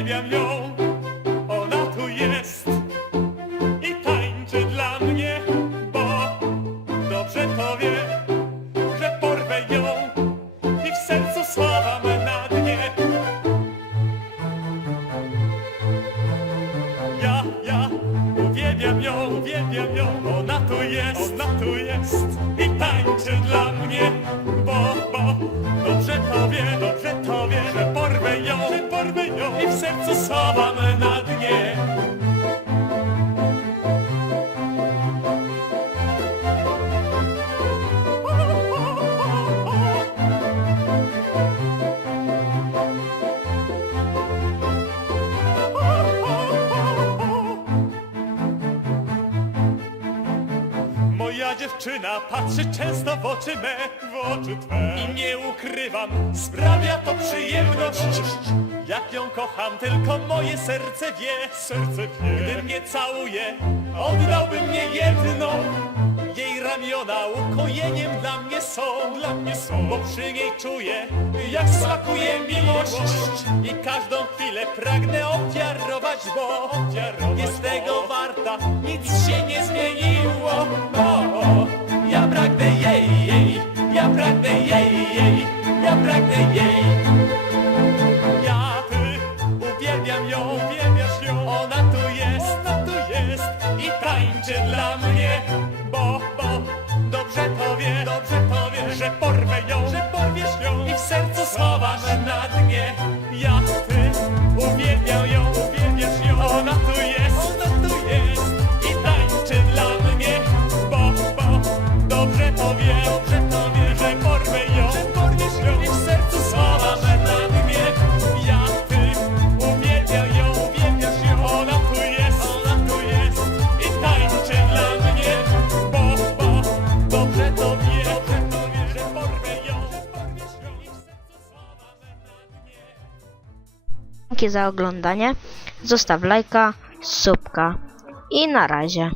Uwielbiam ją, ona tu jest i tańczy dla mnie, bo dobrze to wie, że porwę ją i w sercu sława me na dnie. Ja, ja uwielbiam ją, uwielbiam ją, ona tu jest, ona tu jest i tańczy i w sercu me na dnie. Moja dziewczyna patrzy często w oczy me, w oczy twe I nie ukrywam, sprawia to przyjemność Jak ją kocham, tylko moje serce wie Serce wie. Gdy mnie całuje, oddałby mnie jedno. Jej ramiona ukojeniem dla mnie są, dla mnie są, bo przy niej czuję, jak smakuje miłość. I każdą chwilę pragnę ofiarować, bo jest tego warta, nic się nie zmieniło. O, tańczy dla mnie, bo, bo dobrze to wie, dobrze to wie, że porwę ją, że porwiesz ją i w sercu schowasz na dnie. Ja ty uwielbiam ją, Dzięki za oglądanie. Zostaw lajka, subka i na razie.